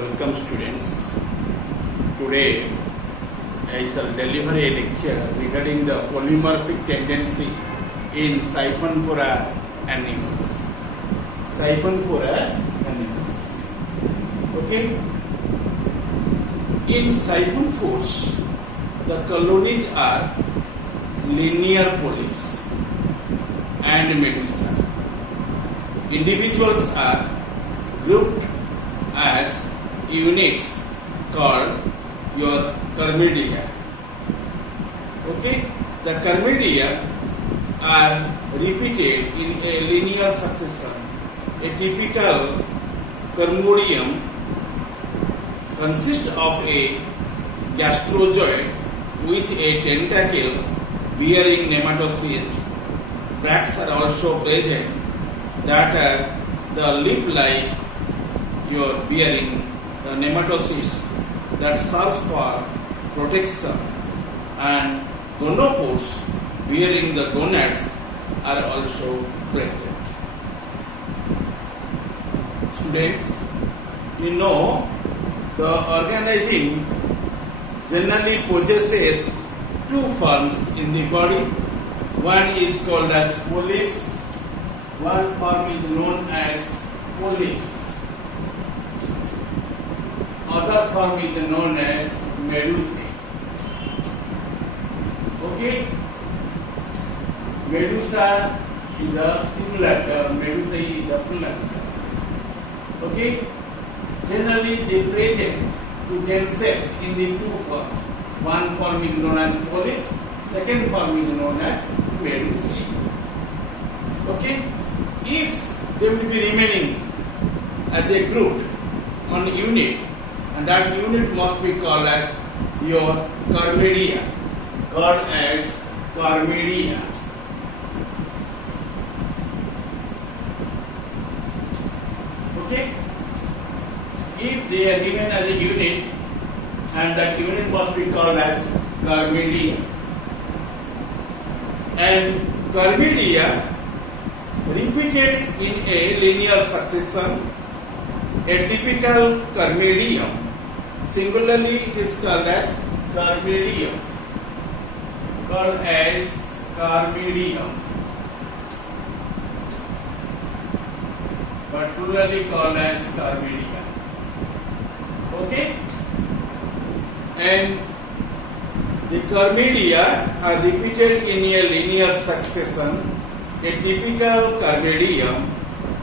Welcome students. Today I shall deliver a lecture regarding the polymorphic tendency in Siphonophora animals. Siphonophora animals. Okay. In siphonophores, the colonies are linear polyps and medusa. Individuals are grouped as units called your Chlamydia. Okay, the Chlamydia are repeated in a linear succession. A typical Chlamydium consists of a gastrozoid with a tentacle bearing nematocyst. Bracts are also present that are the leaf-like your bearing the nematocysts that serves for protection, and gonopores bearing the gonads are also present. Students, you know the organism generally possesses two forms in the body. One is called as polyps, one form is known as polyps. Other form is known as medusae. Okay, medusa is the singular term, medusae is the plural term. Okay, generally they present to themselves in the two forms. One form is known as polyps, second form is known as medusae. Okay, if they will be remaining as a group on unit, and that unit must be called as your Chlamydia, called as Chlamydia. Okay, if they are given as a unit, and that unit must be called as Chlamydia. And Chlamydia repeated in a linear succession. A typical Chlamydium, singularly it is called as Chlamydium, but plurally called as Chlamydia. Okay, and the Chlamydia are repeated in a linear succession. A typical Chlamydium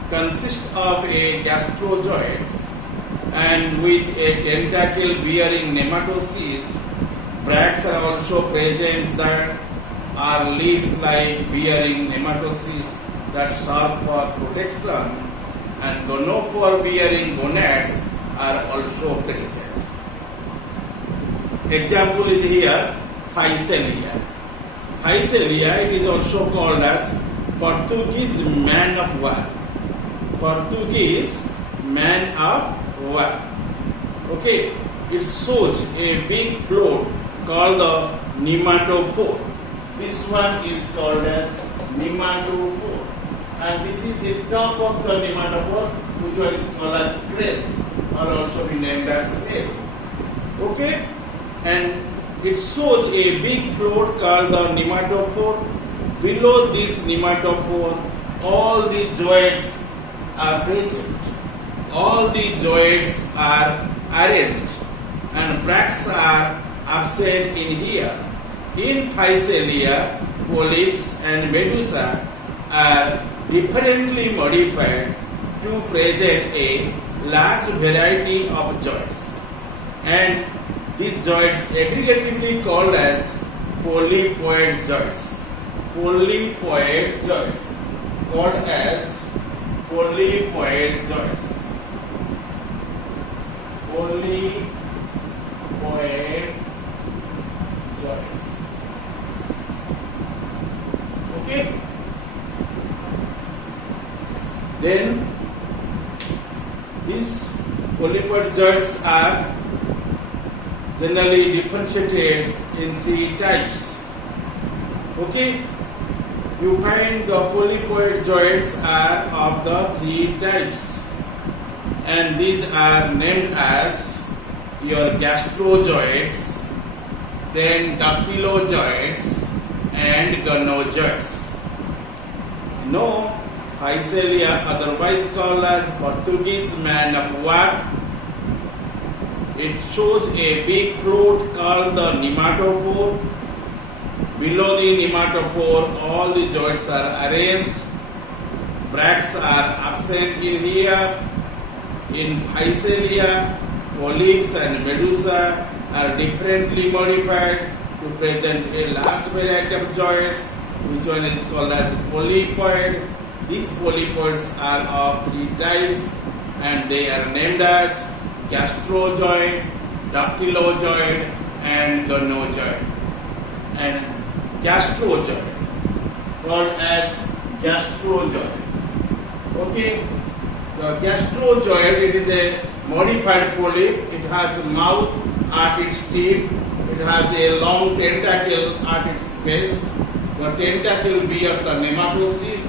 consists of a gastrozoids and with a tentacle bearing nematocyst. Bracts are also present that are leaf-like bearing nematocysts that serve for protection, and gonophore bearing gonads are also present. Example is here Physalia. Physalia, it is also called as Portuguese man of war. Portuguese man of war. Okay, it shows a big float called the nematophore. This one is called as nematophore, and this is the top of the nematophore, which one is called as crest, or also be named as cell. Okay, and it shows a big float called the nematophore. Below this nematophore, all the zoids are present. All the zoids are arranged, and bracts are absent in here. In Physalia, polyps and medusa are differently modified to present a large variety of zoids, and these zoids aggregatively called as polypoid zoids. Polypoid zoids, called as polypoid zoids. Polypoid zoids. Okay. Then these polypoid zoids are generally differentiated in three types. Okay. You find the polypoid zoids are of the three types, and these are named as your gastrozoids, then dactylozoids and gonozoids. No, Physalia, otherwise called as Portuguese man of war. It shows a big float called the nematophore. Below the nematophore, all the joints are arranged. Bracts are absent in here. In Physalia, polyps and medusa are differently modified to present a large variety of joints. Which one is called as polypoid? These polypoids are of three types and they are named as gastrozoid, dactylozoid and gonozoid. And gastrozoid called as gastrozoid. Okay, the gastrozoid, it is a modified polyp. It has a mouth at its tip. It has a long tentacle at its base. The tentacle bears the nematocyst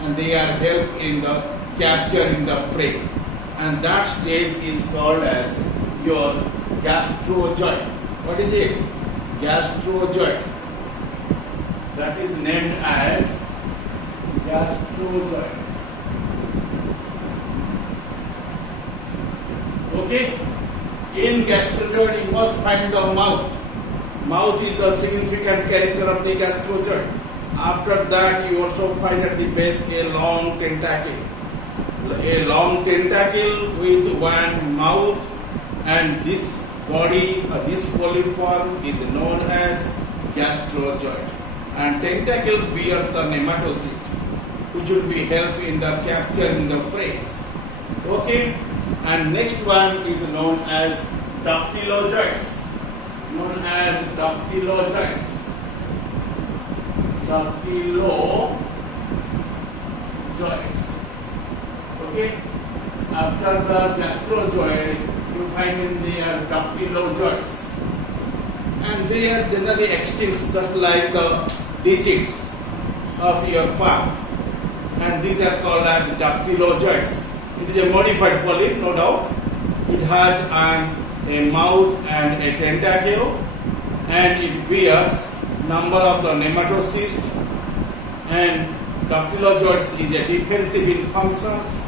and they are helped in the capturing the prey. And that stage is called as your gastrozoid. What is it? Gastrozoid. That is named as gastrozoid. Okay? In gastrozoid you must find the mouth. Mouth is the significant character of the gastrozoid. After that you also find at the base a long tentacle. A long tentacle with one mouth, and this body or this polyform is known as gastrozoid. And tentacles bears the nematocyst, which will be helpful in the capturing the prey. Okay, and next one is known as dactylozoids. Known as dactylozoids. Dactylozoids. Okay. After the gastrozoid, you find in there dactylozoids, and they are generally extinct, just like the digits of your palm. And these are called as dactylozoids. It is a modified polyp, no doubt. It has a mouth and a tentacle, and it bears number of the nematocysts. And dactylozoids is a defensive in functions.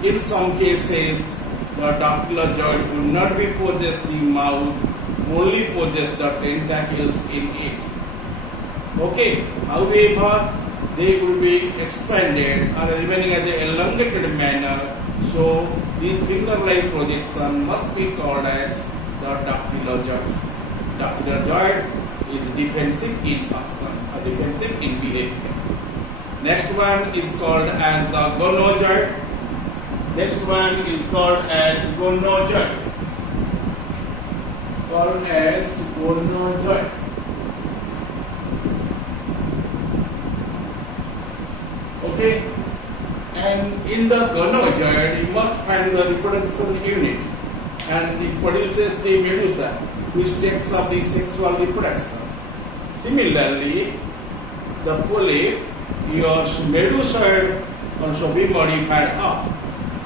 In some cases, the dactylozoid will not be possess the mouth, only possess the tentacles in it. Okay, however, they will be expanded or remaining as an elongated manner. So, this finger-like projection must be called as the dactylozoids. Dactylozoid is defensive in function or defensive in behavior. Next one is called as the gonozoid. Next one is called as gonozoid. Called as gonozoid. Okay, and in the gonozoid you must find the reproduction unit, and it produces the medusa, which takes up the sexual reproduction. Similarly, the polyp, your medusoid also be modified up,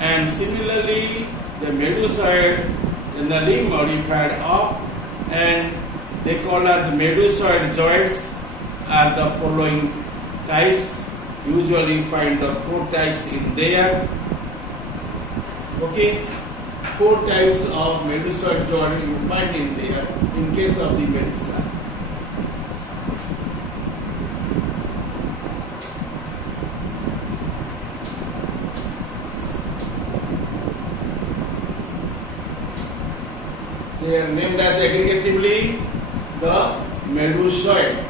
and similarly the medusoid generally modified up, and they call as medusoid zoids are the following types. Usually find the 4 types in there. Okay, 4 types of medusoid zoid you find in there in case of the medusa. They are named as aggregatively the medusoid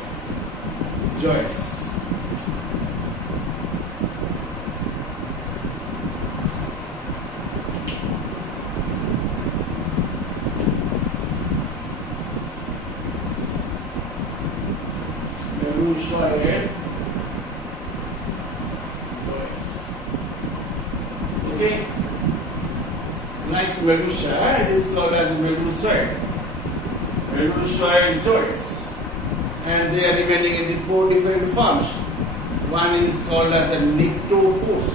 zoids. Medusoid zoids. Okay, like medusa, it is called as medusoid. Medusoid zoids, and they are remaining in the 4 different forms. One is called as a nyctophore,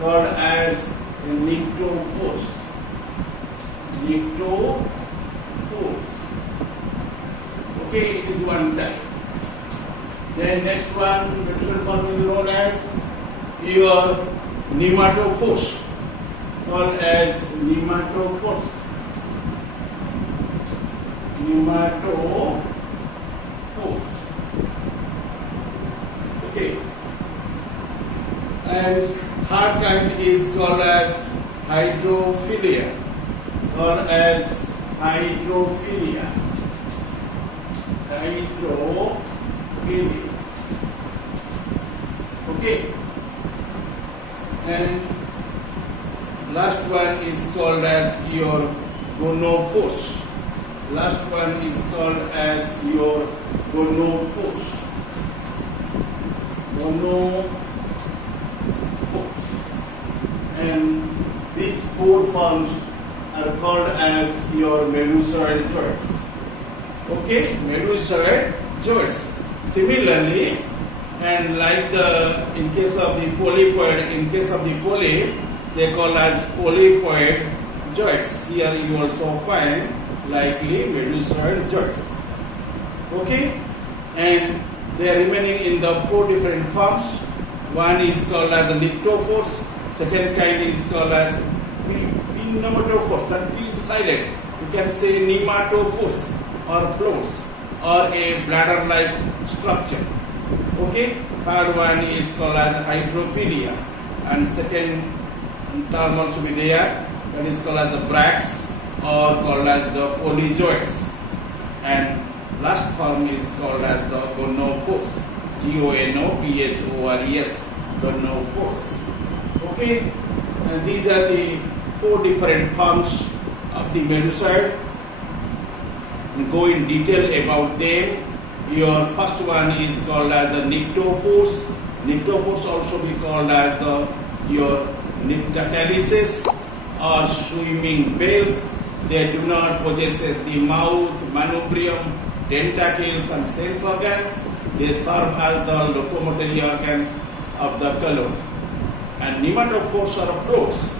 called as Pnictophores. Pnictophores. Okay, it is one type. Then next one, different form is known as your nematophores, called as nematophores. Nematophores. Okay. And third kind is called as hydrophilia. Called as hydrophilia. Hydrophilia. Okay. And last one is called as your gonophores. Last one is called as your gonophores. Gonophores. And these four forms are called as your medusoid joints. Okay, medusoid joints. Similarly, and like in case of the polyp, they call as polypoid joints. Here you also find likely medusoid joints. Okay, and they are remaining in the four different forms. One is called as the pnictophores. Second kind is called as pneumatophores. That P is silent. You can say nematophores or floats or a bladder-like structure. Okay. Third one is called as hydrophilia, and second term also be there. That is called as the bracts or called as the polyzoids, and last form is called as the gonophores. Gonophores. Gonophores. Okay, and these are the four different forms of the medusoid. We go in detail about them. Your first one is called as the pnictophores. Pnictophores also be called as your nyctacalices or swimming whales. They do not possess the mouth, manubrium, tentacles and sense organs. They serve as the locomotory organs of the colony. And nematophores are floats.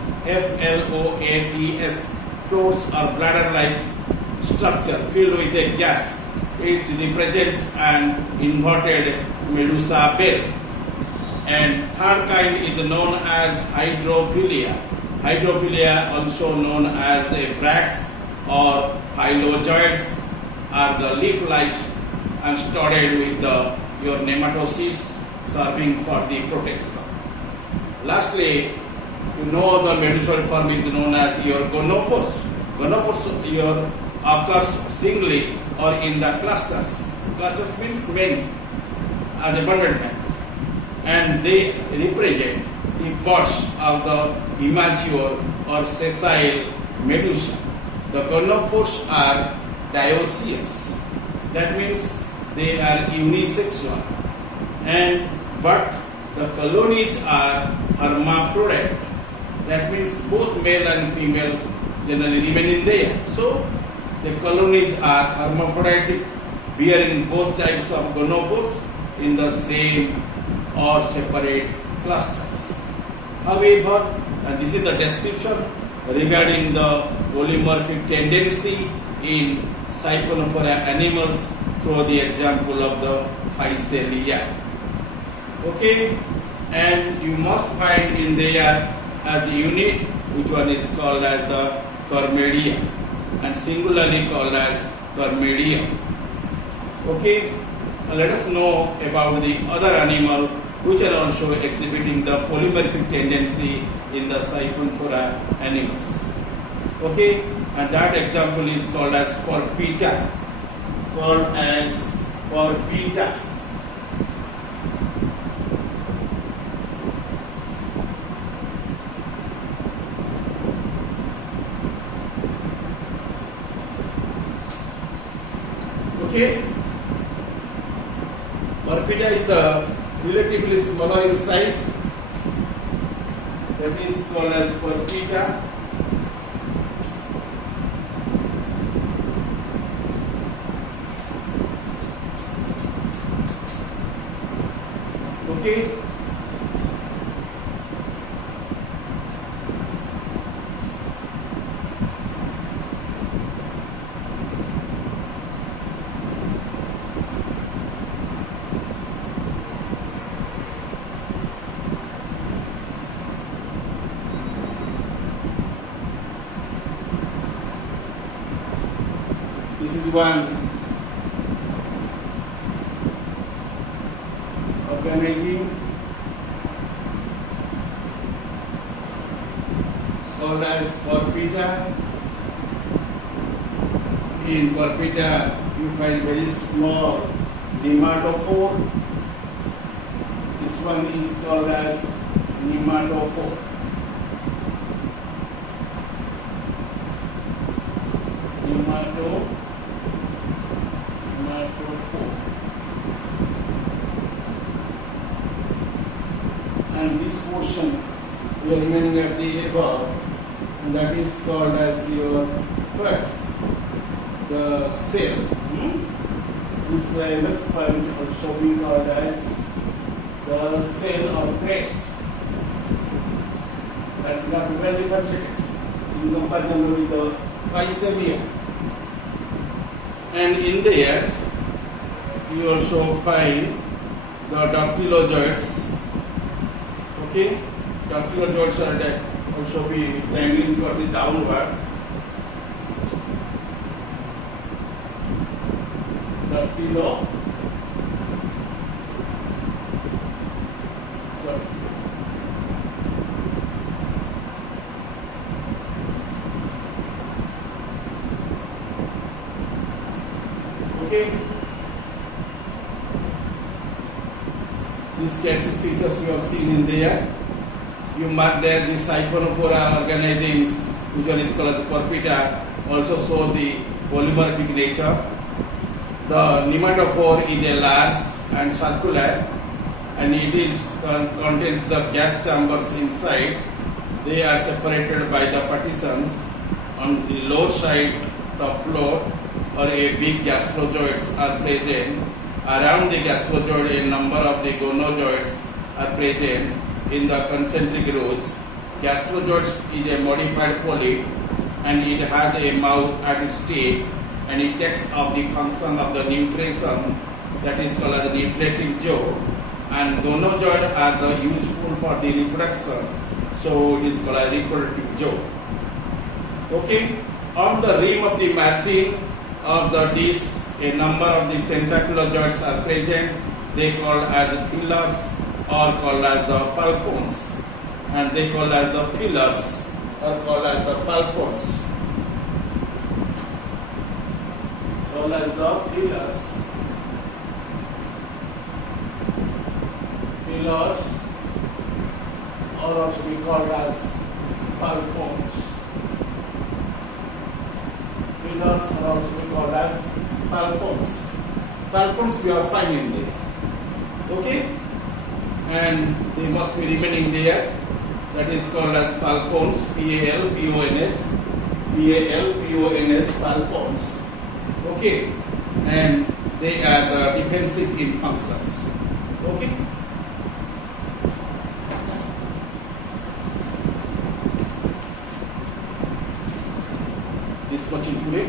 Floats. Floats are bladder-like structure filled with a gas. It represents an inverted medusa bell. And third kind is known as hydrophilia. Hydrophilia, also known as bracts or phylozoids, are the leaf-like and studded with your nematocysts, serving for the protection. Lastly, you know the medusoid form is known as your gonophores. Gonophores occurs singly or in the clusters. Clusters means many, as abundant, and they represent the parts of the immature or sessile medusa. The gonophores are dioecious. That means they are unisexual, but the colonies are hermaphrodite. That means both male and female generally remain in there. So the colonies are hermaphroditic, bearing both types of gonophores in the same or separate clusters. However, and this is the description regarding the polymorphic tendency in Siphonophora animals through the example of the Physalia. Okay, and you must find in there as a unit which one is called as the chromadia and singularly called as chromadia. Okay, let us know about the other animal which are also exhibiting the polymorphic tendency in the Siphonophora animals. Okay, and that example is called as Porpita. Called as Porpita. Okay, Porpita is the relatively smaller in size. That is called as Porpita. Okay. is one organizing called as Corpita. In Corpita, you find very small nematophore. This one is called as nematophore. Nematophore. And this portion we are remaining at the above, and that is called as your what? The cell. This next point also being called as the cell of crest. That is not well differentiated in comparison with the Physalia. And in there you also find the dactylozoids. Okay, dactylozoids are also be dangling towards the downward. Dactylo. Sorry. Okay. These characteristic features you have seen in there. You mark there the Siphonophora organisms, which one is called as Corpita, also show the polymorphic nature. The nematophore is a large and circular, and it is contains the gas chambers inside. They are separated by the partitions. On the lower side, the float or a big gastrozoids are present. Around the gastrozoid, a number of the gonozoids are present in the concentric rows. Gastrozoids is a modified polyp, and it has a mouth at its tip, and it takes up the function of the nutrition, that is called as the nutritive jaw. And gonozoid are the useful for the reproduction, so it is called a reproductive jaw. Okay, on the rim of the margin of the disc, a number of the tentaculozoids are present. They called as pillars or called as the pulpons, and they called as the pillars or called as the pulpons. Called as the pillars. Pillars or also be called as pulpons. Pillars are also be called as pulpons. Pulpons we are finding there. Okay? And they must be remaining there. That is called as pulpons, P-A-L-P-O-N-S, P-A-L-P-O-N-S, pulpons. Okay? And they are the defensive in functions. Okay? This much in today.